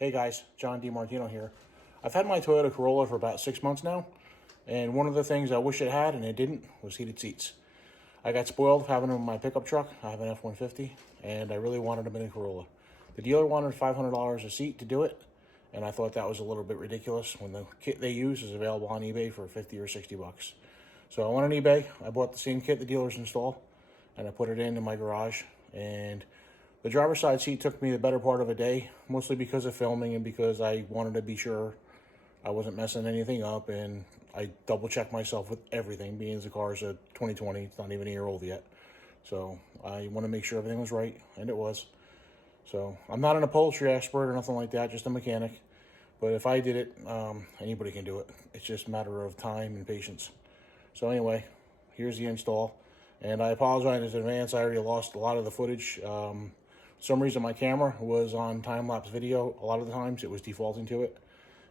Hey guys, John DiMartino here. I've had my Toyota Corolla for about 6 months now, and one of the things I wish it had and it didn't was heated seats. I got spoiled having them in my pickup truck. I have an F-150, and I really wanted them in a Corolla. The dealer wanted $500 a seat to do it, and I thought that was a little bit ridiculous when the kit they use is available on eBay for 50 or 60 bucks. So I went on eBay, I bought the same kit the dealers install, and I put it in my garage, and the driver's side seat took me the better part of a day, mostly because of filming and because I wanted to be sure I wasn't messing anything up, and I double-checked myself with everything, being the car's a 2020, it's not even a year old yet. So I want to make sure everything was right, and it was. So I'm not an upholstery expert or nothing like that, just a mechanic. But if I did it, anybody can do it. It's just a matter of time and patience. So anyway, here's the install. And I apologize in advance, I already lost a lot of the footage. Some reason my camera was on time-lapse video. A lot of the times it was defaulting to it,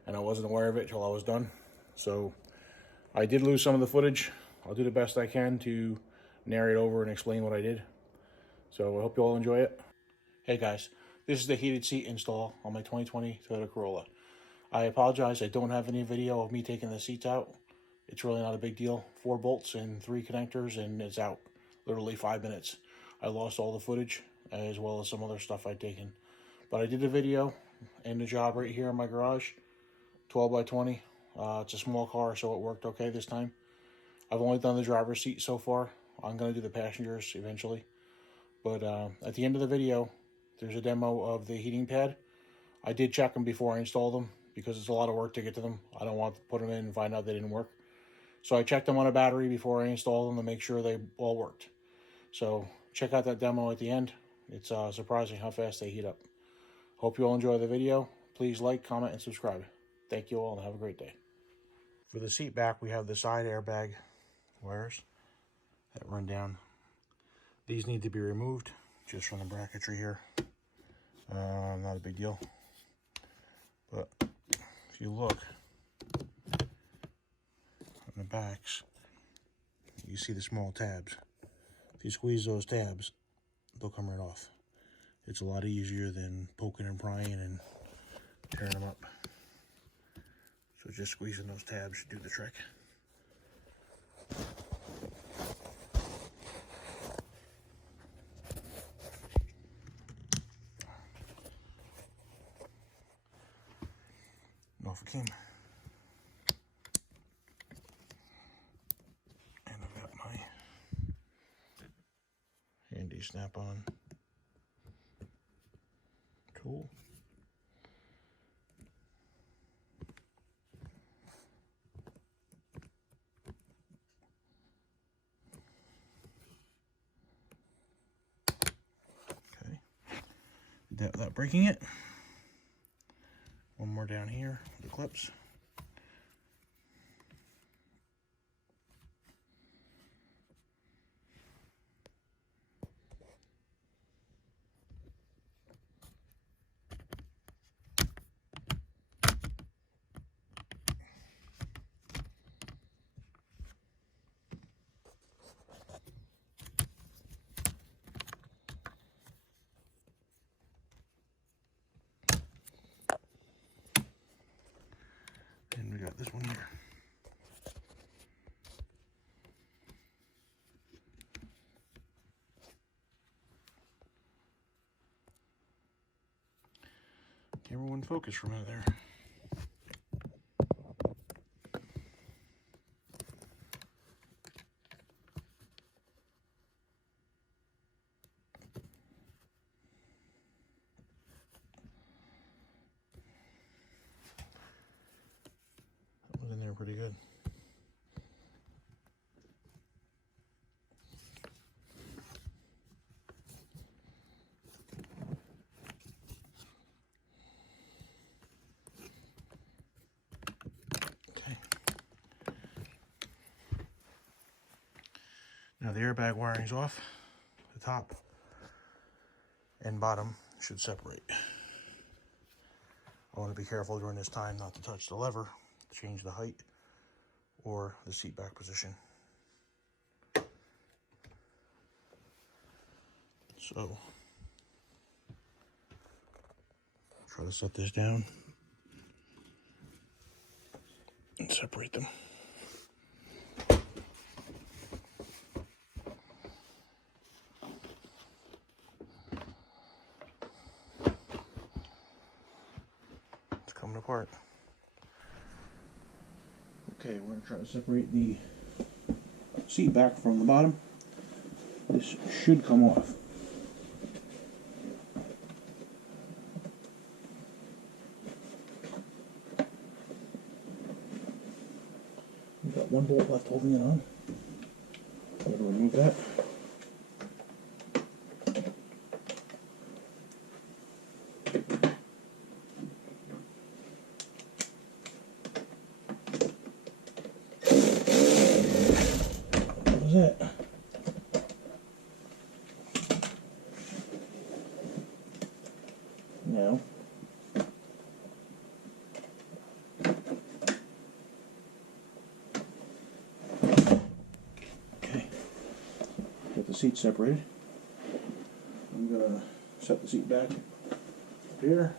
and I wasn't aware of it till I was done. So I did lose some of the footage. I'll do the best I can to narrate over and explain what I did. So I hope you all enjoy it. Hey guys, this is the heated seat install on my 2020 Toyota Corolla. I apologize, I don't have any video of me taking the seats out. It's really not a big deal. 4 bolts and 3 connectors and it's out. Literally 5 minutes. I lost all the footage as well as some other stuff I'd taken. But I did a video and the job right here in my garage. 12 by 20. It's a small car, so it worked okay this time. I've only done the driver's seat so far. I'm going to do the passengers eventually. But at the end of the video, there's a demo of the heating pad. I did check them before I installed them because it's a lot of work to get to them. I don't want to put them in and find out they didn't work. So I checked them on a battery before I installed them to make sure they all worked. So check out that demo at the end. It's surprising how fast they heat up. Hope you all enjoy the video. Please like, comment, and subscribe. Thank you all and have a great day. For the seat back, we have the side airbag wires that run down. These need to be removed just from the bracketry here. Not a big deal. But if you look on the backs, you see the small tabs. If you squeeze those tabs, they'll come right off. It's a lot easier than poking and prying and tearing them up. So just squeezing those tabs should do the trick. And off it came. And I've got my handy snap-on tool. Okay, did that without breaking it. One more down here, the clips. And we got this one here. Camera wouldn't focus for a minute there. That was in there pretty good. Okay. Now the airbag wiring's off. The top and bottom should separate. I want to be careful during this time not to touch the lever, change the height, or the seat back position. So Try to set this down and separate them. It's coming apart. Okay, we're going to try to separate the seat back from the bottom. This should come off. We've got one bolt left holding it on. I'm going to remove that. That was it. Now, okay, get the seat separated. I'm gonna set the seat back here.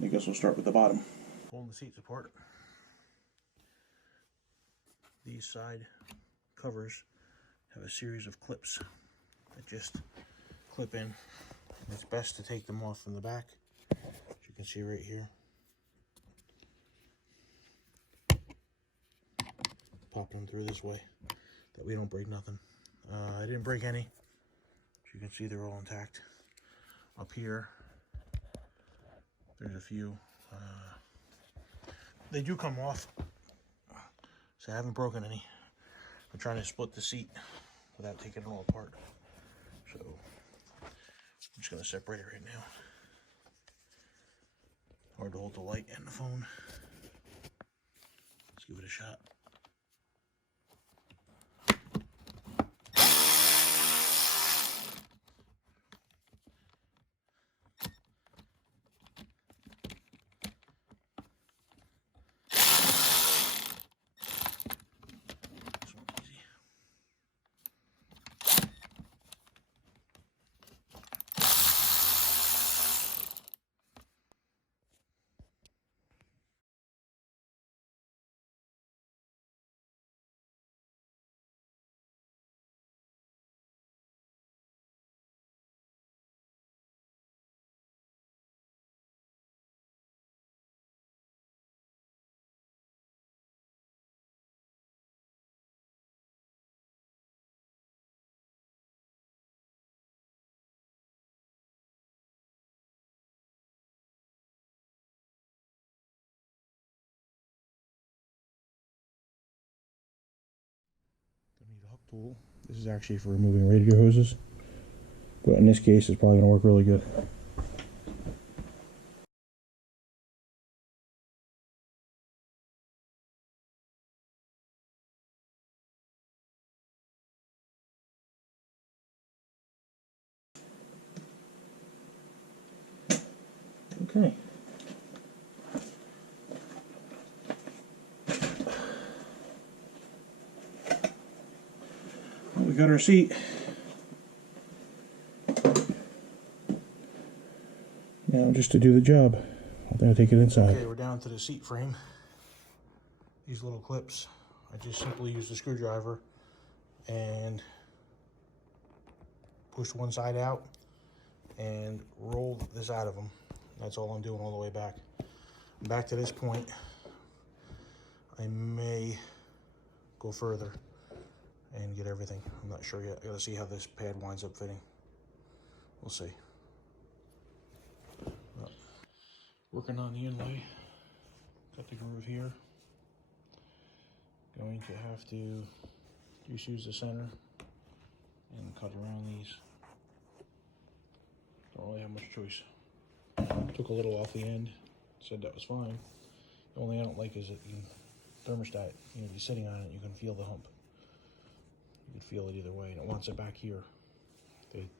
I guess we'll start with the bottom. Pulling the seats apart. These side covers have a series of clips that just clip in. It's best to take them off from the back, as you can see right here. Pop them through this way, that we don't break nothing. I didn't break any. As you can see, they're all intact. Up here, there's a few. They do come off, so I haven't broken any. I'm trying to split the seat without taking it all apart. So I'm just going to separate it right now. Hard to hold the light and the phone. Let's give it a shot. Need a hook tool. This is actually for removing radiator hoses, but in this case it's probably going to work really good. Okay. Well, we got our seat. Now just to do the job, I'm going to take it inside. Okay, we're down to the seat frame. These little clips, I just simply used a screwdriver and pushed one side out and rolled this out of them. That's all I'm doing all the way back. Back to this point, I may go further and get everything. I'm not sure yet. I gotta see how this pad winds up fitting. We'll see. Working on the inlay. Got the groove here. Going to have to just use the center and cut around these. Don't really have much choice. Took a little off the end, said that was fine. The only thing I don't like is that you thermostat, you know, you're sitting on it, you can feel the hump. You can feel it either way, and it wants it back here. They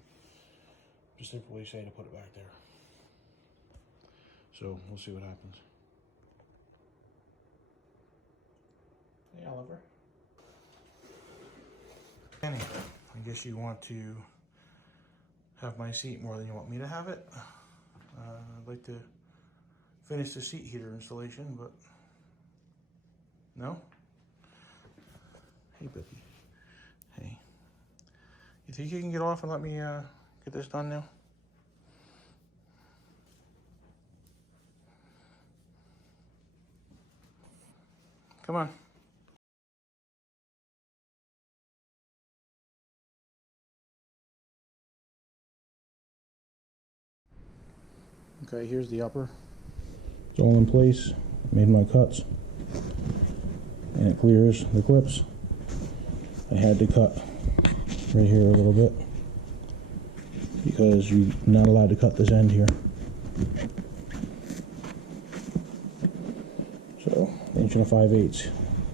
specifically say to put it back there. So we'll see what happens. Hey, Oliver. Anyway, I guess you want to have my seat more than you want me to have it. I'd like to finish the seat heater installation, but no? Hey, baby. Hey. You think you can get off and let me get this done now? Come on. Okay, here's the upper. It's all in place. Made my cuts. And it clears the clips. I had to cut right here a little bit because you're not allowed to cut this end here. So, 1 5/8.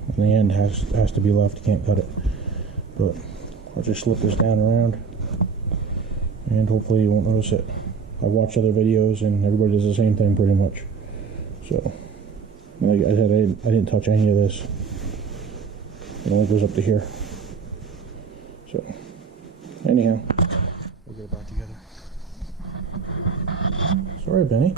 And the end has to be left. You can't cut it. But I'll just slip this down around and hopefully you won't notice it. I've watched other videos and everybody does the same thing pretty much. So, like I said, I didn't touch any of this. It only goes up to here. So, anyhow, we'll get it back together. Sorry, Benny.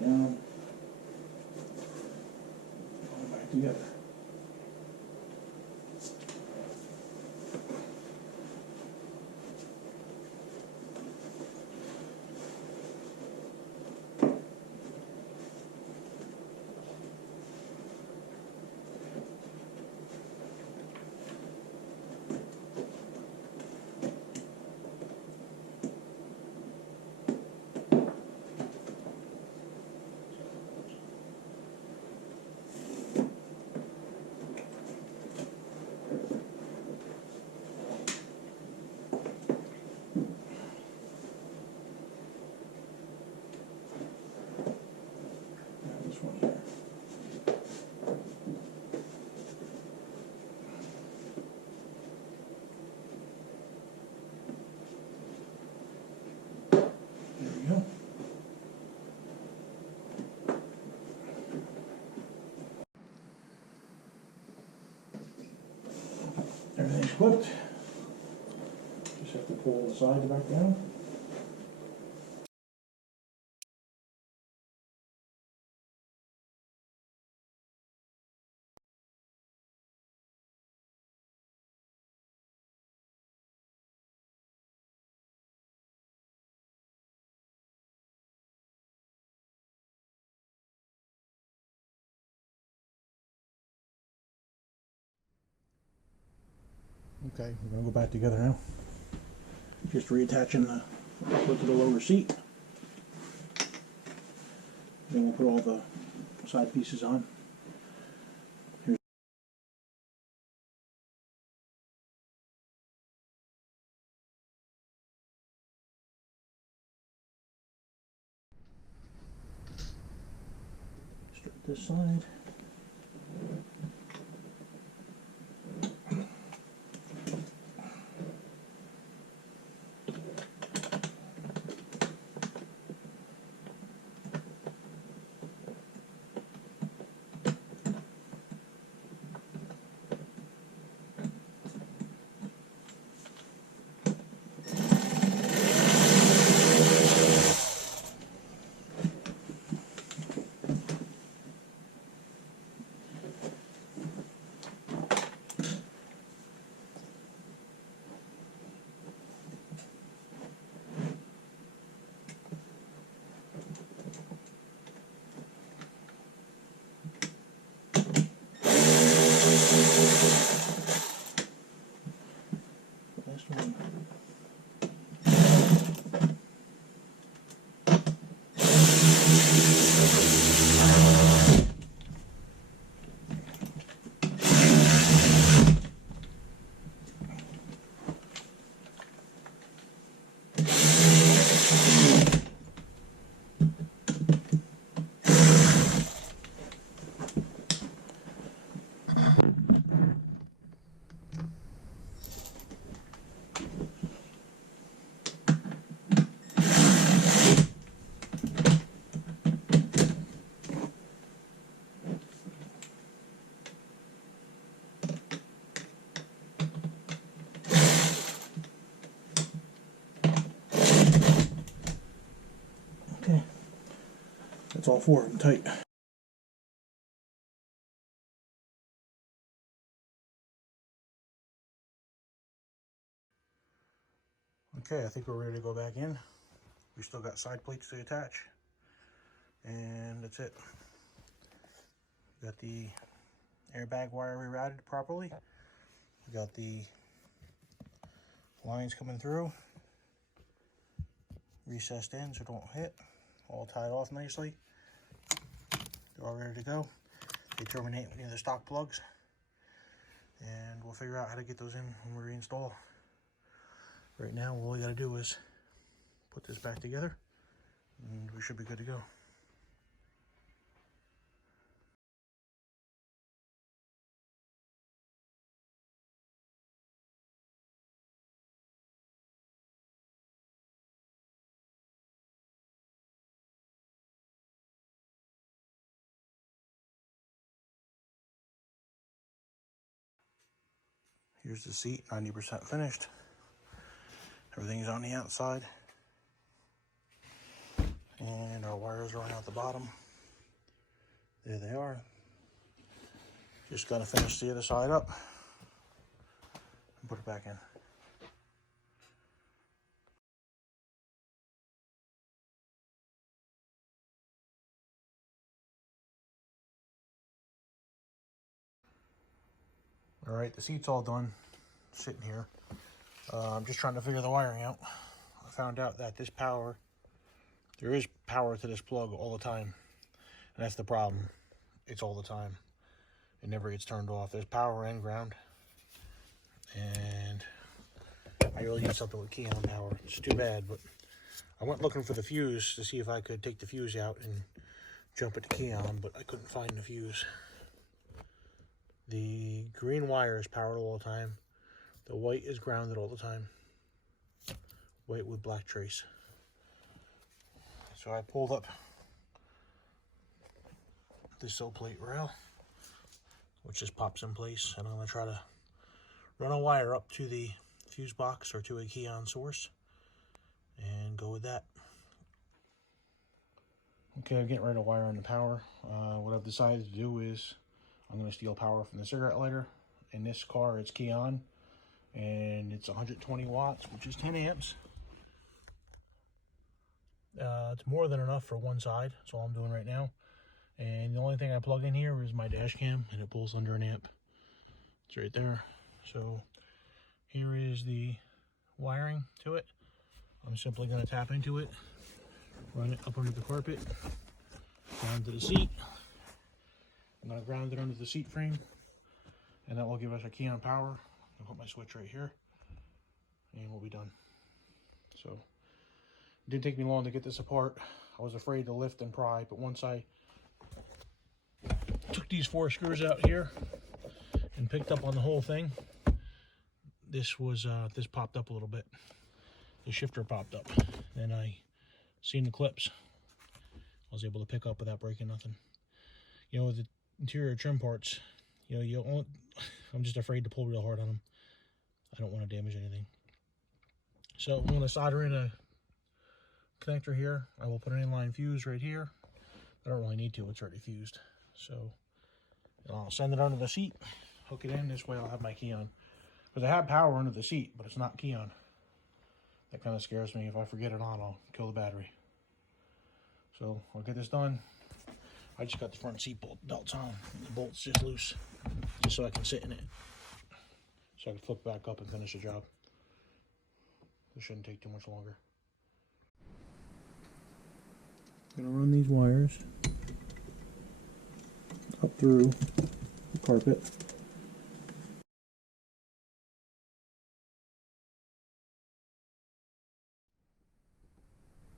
Down. Back together. Everything's clipped. Just have to pull the sides back down. Okay, we're going to go back together now. Just reattaching the upper to the lower seat. Then we'll put all the side pieces on. Strip this side. That's all four of them tight. Okay, I think we're ready to go back in. We still got side plates to attach. And that's it. Got the airbag wire rerouted properly. We got the lines coming through. Recessed in so don't hit. All tied off nicely. They're all ready to go. They terminate near the stock plugs. And we'll figure out how to get those in when we reinstall. Right now, all we gotta do is put this back together and we should be good to go. Here's the seat, 90% finished. Everything's on the outside. And our wires are on out the bottom. There they are. Just gotta finish the other side up and put it back in. All right, the seat's all done, sitting here. I'm just trying to figure the wiring out. I found out that this power, there is power to this plug all the time. And that's the problem. It's all the time. It never gets turned off. There's power and ground. And I really need something with key on power. It's too bad, but I went looking for the fuse to see if I could take the fuse out and jump it to key on, but I couldn't find the fuse. The green wire is powered all the time. The white is grounded all the time. White with black trace. So I pulled up this sill plate rail, which just pops in place, and I'm going to try to run a wire up to the fuse box or to a key on source and go with that. Okay, I'm getting ready to wire on the power. What I've decided to do is I'm going to steal power from the cigarette lighter. In this car, it's key on, and it's 120 watts, which is 10 amps. It's more than enough for one side. That's all I'm doing right now. And the only thing I plug in here is my dash cam, and it pulls under an amp. It's right there. So here is the wiring to it. I'm simply going to tap into it, run it up under the carpet, down to the seat. I'm going to ground it under the seat frame, and that will give us a key on power. I'll put my switch right here, and we'll be done. So it didn't take me long to get this apart. I was afraid to lift and pry, but once I took these 4 screws out here and picked up on the whole thing, this popped up a little bit. The shifter popped up. Then I seen the clips. I was able to pick up without breaking nothing. You know, the interior trim parts, you know, I'm just afraid to pull real hard on them. I don't want to damage anything. So I'm going to solder in a connector here. I will put an inline fuse right here. I don't really need to, it's already fused. So I'll send it under the seat, hook it in. This way I'll have my key on. Because I have power under the seat, but it's not key on. That kind of scares me. If I forget it on, I'll kill the battery. So I'll get this done. I just got the front seat belts on. The bolt's just loose, just so I can sit in it. So I can flip back up and finish the job. This shouldn't take too much longer. I'm gonna run these wires up through the carpet.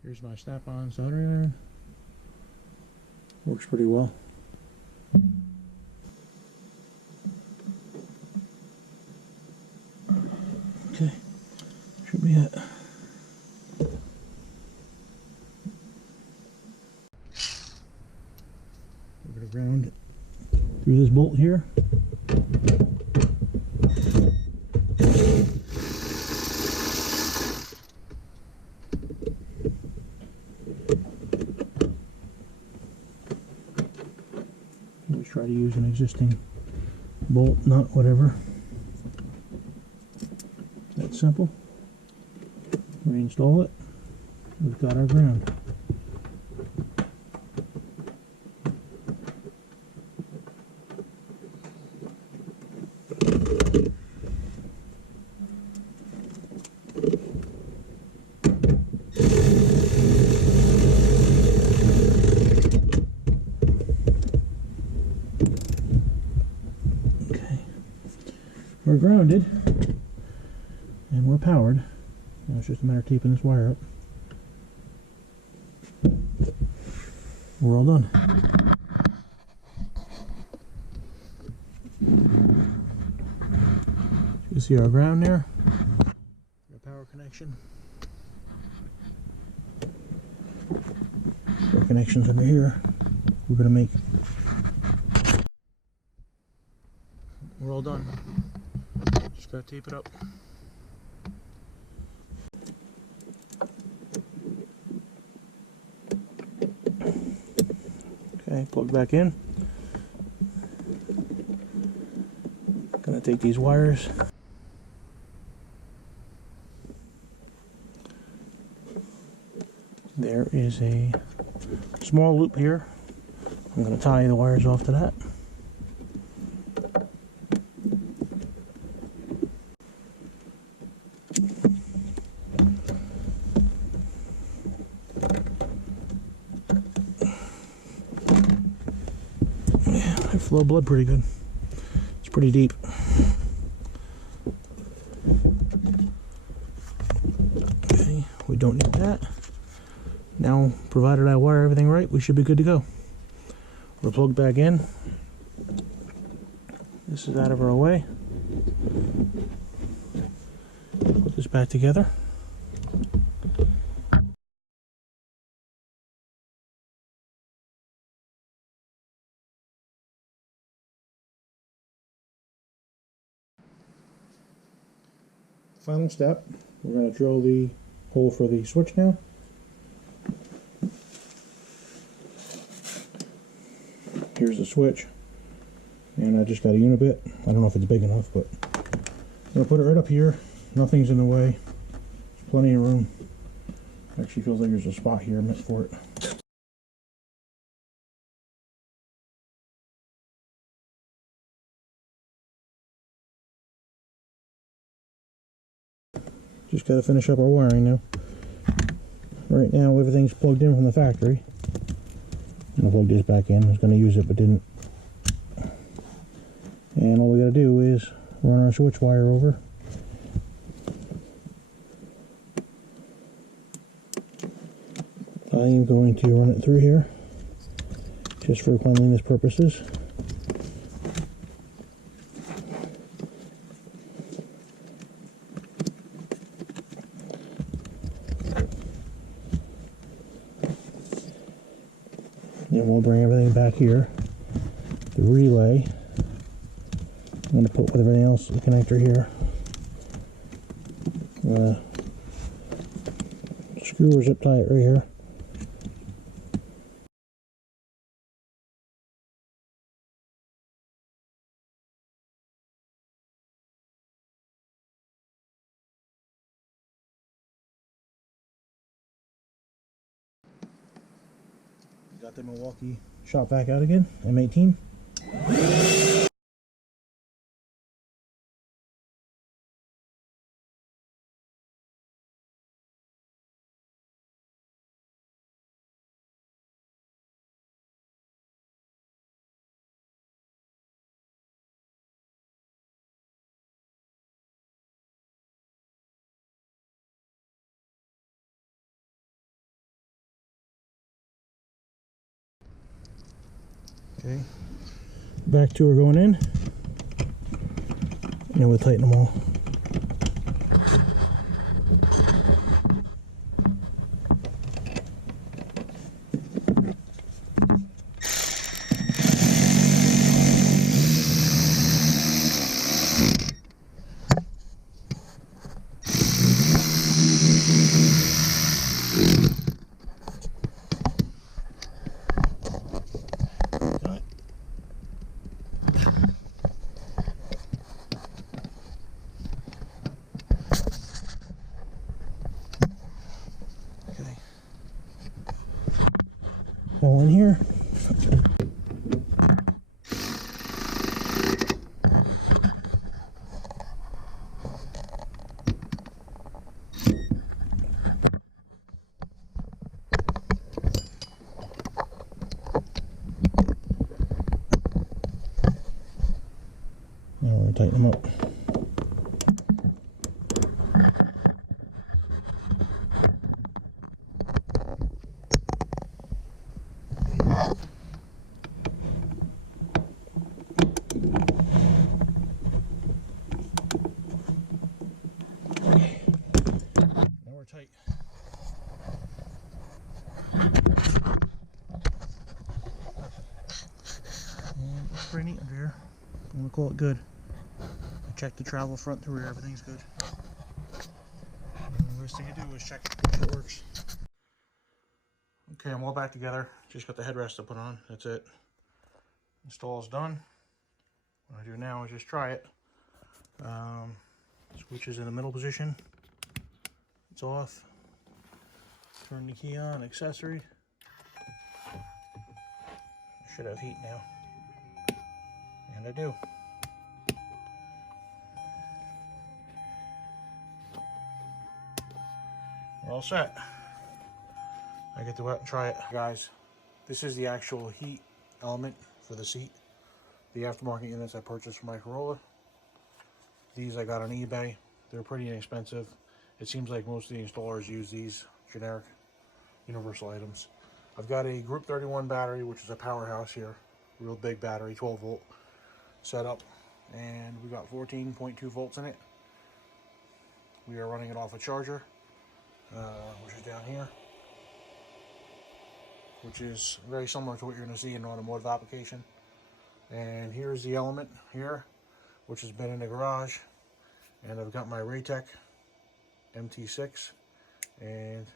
Here's my snap-on soldering iron. Works pretty well. Okay, should be it. We're going to ground it through this bolt here. try to use an existing bolt, nut, whatever. That simple. Reinstall it. We've got our ground. We're grounded and we're powered. Now it's just a matter of keeping this wire up. We're all done. You can see our ground there, our power connection. Our connections under here. We're going to make. We're all done. Just gotta tape it up. Okay, plug back in. Gonna take these wires. There is a small loop here. I'm gonna tie the wires off to that. I flow blood pretty good. It's pretty deep. Okay, we don't need that. Now, provided I wire everything right, we should be good to go. We're plugged back in. This is out of our way. Put this back together. Final step, we're going to drill the hole for the switch now. Here's the switch, and I just got a unibit. I don't know if it's big enough, but I'm going to put it right up here. Nothing's in the way. There's plenty of room. Actually feels like there's a spot here meant for it. Just got to finish up our wiring now. Right now everything's plugged in from the factory. I'm going to plug this back in. I was going to use it but didn't. And all we got to do is run our switch wire over. I am going to run it through here just for cleanliness purposes. Then we'll bring everything back here. The relay, I'm going to put with everything else, the connector here. Screw or zip tie it right here. Got the Milwaukee shot back out again, M18. Okay, back two are going in, and we'll tighten them all. all in here. Now we're going to tighten them up. Now we're tight. And it's pretty neat under here. I'm going to call it good. I checked the travel front to rear, everything's good. And the first thing I do is check if it works. Okay, I'm all back together. Just got the headrest to put on, that's it. Install is done. What I do now is just try it. Switch is in the middle position. It's off. Turn the key on, accessory. I should have heat now. And I do. We're all set. I get to go out and try it. Guys, this is the actual heat element for the seat. The aftermarket units I purchased for my Corolla. These I got on eBay. They're pretty inexpensive. It seems like most of the installers use these generic universal items. I've got a Group 31 battery, which is a powerhouse here. Real big battery, 12 volt setup. And we got 14.2 volts in it. We are running it off a charger, which is down here, which is very similar to what you're going to see in an automotive application. And here's the element here, which has been in the garage. And I've got my Raytech MT6, and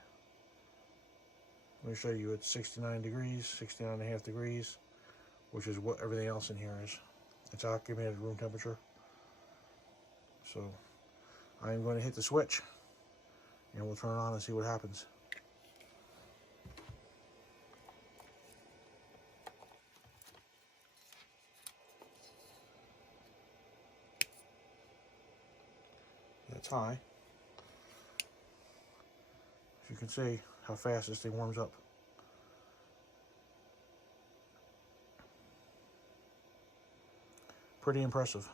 let me show you, it's 69 degrees, 69.5 degrees, which is what everything else in here is. It's acclimated room temperature. So I'm going to hit the switch and we'll turn it on and see what happens. That's high. As you can see how fast this thing warms up. Pretty impressive.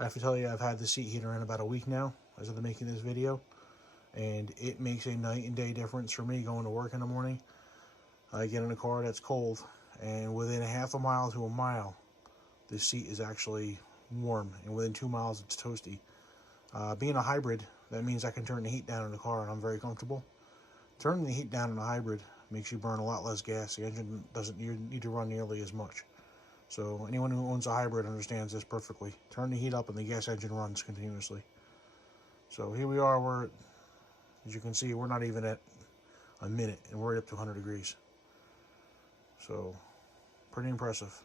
I have to tell you, I've had the seat heater in about a week now as of making this video, and it makes a night and day difference for me going to work in the morning. I get in a car that's cold, and within a half a mile to a mile, this seat is actually warm, and within 2 miles it's toasty. Being a hybrid, that means I can turn the heat down in the car and I'm very comfortable. Turning the heat down in a hybrid makes you burn a lot less gas. The engine doesn't need to run nearly as much. So anyone who owns a hybrid understands this perfectly. Turn the heat up and the gas engine runs continuously. So here we are, as you can see, we're not even at a minute and we're up to 100 degrees. So pretty impressive.